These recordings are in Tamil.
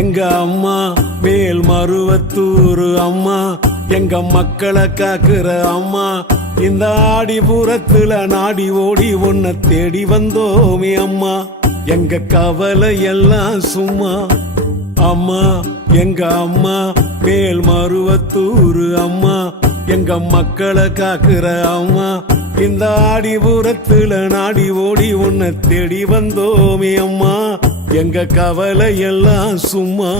எங்க அம்மா மேல் மருவத்தூர் அம்மா, எங்க மக்களை காக்குற அம்மா. இந்த ஆடிபுரத்துல நாடி ஓடி உன்னை தேடி வந்தோமே அம்மா. எங்க கவலை எல்லாம் சும்மா அம்மா. எங்க அம்மா மேல் மருவத்தூர் அம்மா, எங்க மக்களை காக்குற அம்மா. இந்த ஆடிபுரத்துல நாடி ஓடி உன்னை தேடி வந்தோமே அம்மா. எங்க கவலை எல்லாம் சும்மா.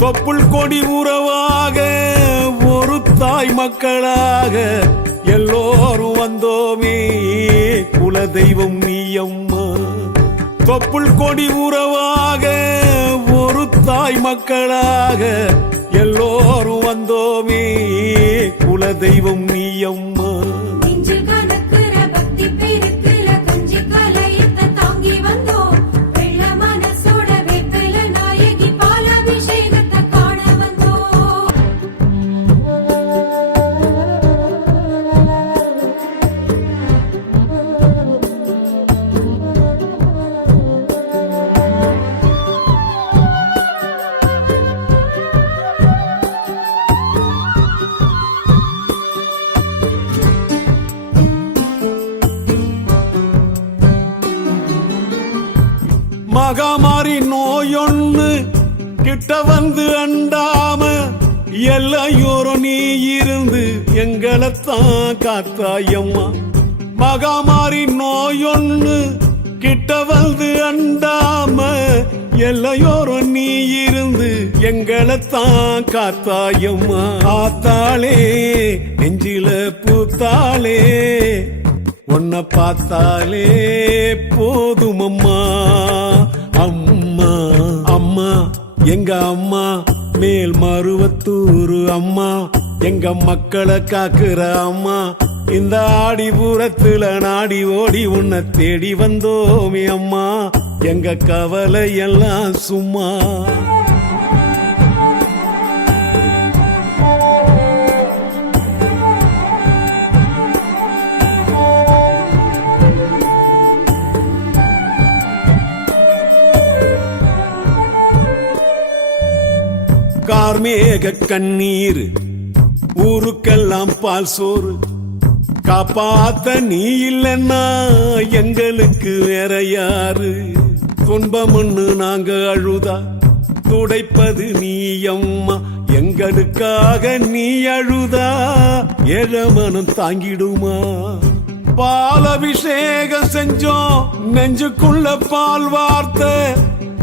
தொப்புள் கொடி உறவாக ஒரு தாய் மக்களாக எல்லோரும் வந்தோமே, குலதெய்வம் நீ அம்மா. தொப்புள் கொடி உறவாக ஒரு தாய் மக்களாக எல்லோரும் வந்தோமே, குலதெய்வம் நீ அம்மா. மகாமாரி நோயொன்னு கிட்ட வந்து அண்டாம எல்லையோரும் நீ இருந்து எங்களைத்தான் காத்தாயம்மா. மகாமாரி நோயொன்னு கிட்ட வந்து அண்டாம எல்லையோரும் நீ இருந்து எங்களைத்தான் காத்தாயம்மா. ஆத்தாளே நெஞ்சில பூத்தாளே, உன்னை பார்த்தாலே போதும் அம்மா. அம்மா அம்மா எங்க அம்மா மேல் மருவத்தூர் அம்மா, எங்க மக்களை காக்குற அம்மா. இந்த ஆடிபுரத்துல நாடி ஓடி உன்னை தேடி வந்தோமே அம்மா. எங்க கவலை எல்லாம் சும்மா. கார்மேக கண்ணீர் ஊருக்கெல்லாம் பால் சோறு, காப்பாத்த நீ இல்லைன்னா எங்களுக்கு வேற யாரு. துன்பம்னு நாங்க அழுதா துடைப்பது நீ அம்மா, எங்களுக்காக நீ அழுதா ஏழமனம் தாங்கிடுமா. பால் அபிஷேகம் செஞ்சோம் நெஞ்சுக்குள்ள பால் வார்த்த,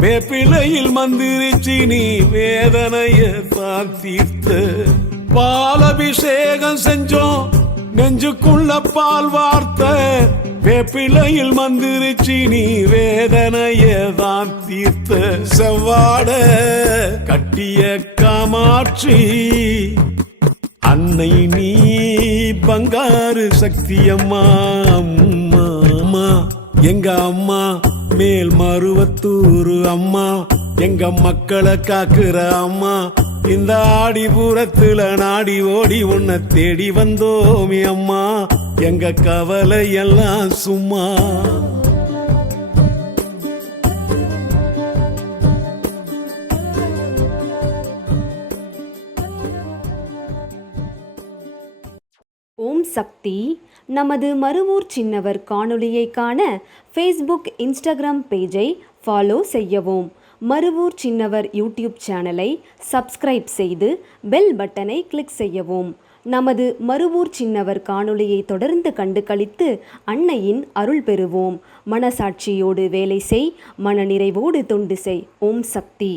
வேப்பிலையில் மந்திரிச்சு நீ வேதனைய தான் தீர்த்த. பால் அபிஷேகம் செஞ்சோம் நெஞ்சுக்குள்ள பால் வார்த்த, வேப்பிலையில் மந்திரிச்சு நீ வேதனைய தான் தீர்த்த. செவ்வாட கட்டிய காமாட்சி அன்னை நீ பங்காரு சக்தியம்மா. அம்மா அம்மா எங்க அம்மா மேல் மருவத்தூர் அம்மா, எங்க மக்களை காக்குற அம்மா. இந்த ஆடிபுரத்துல நாடி ஓடி உன்னை தேடி வந்தோமே அம்மா. எங்க கவலை எல்லாம் சும்மா. ஓம் சக்தி. நமது மருவூர் சின்னவர் காணொளியை காண ஃபேஸ்புக் இன்ஸ்டாகிராம் பேஜை ஃபாலோ செய்யவும். மருவூர் சின்னவர் யூடியூப் சேனலை சப்ஸ்கிரைப் செய்து பெல் பட்டனை கிளிக் செய்யவும். நமது மருவூர் சின்னவர் காணொளியை தொடர்ந்து கண்டு களித்து அன்னையின் அருள் பெறுவோம். மனசாட்சியோடு வேலை செய், மனநிறைவோடு தொண்டு செய். ஓம் சக்தி.